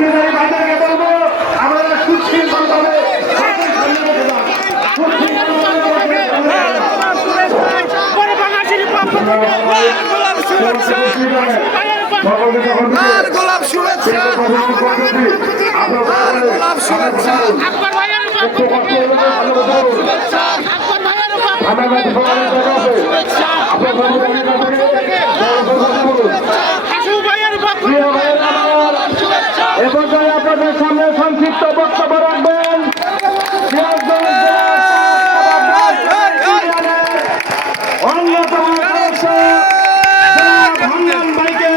মিছিলকারী ভাইদেরকে বলবো আপনারা সুশৃঙ্খলভাবে গোলাপ শুভেচ্ছা গোলাপ শুভেচ্ছা আপনাদের সামনে সংক্ষিপ্ত বক্তব্য রাখবেন অন্যতম ভাইকে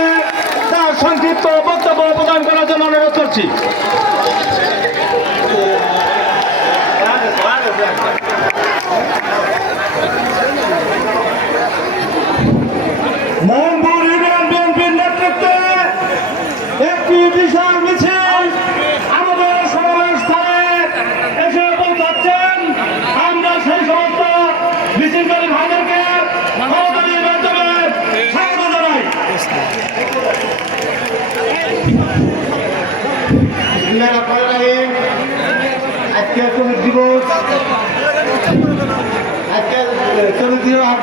তার সংক্ষিপ্ত বক্তব্য প্রদান করার জন্য অনুরোধ করছি। মোহনপুর ইউনিয়ন বিএনপির নেতৃত্বে একটি বিশাল মিছিল আমাদের সমাবেশস্থলে এসে পৌঁছাচ্ছেন। আমরা সেই সমস্ত মিছিলকারী ভাইদেরকে সহযোগীর মাধ্যমে স্বাগত জানাই। আজকে শ্রমিক দিবস, আজকে শ্রমিক দিবস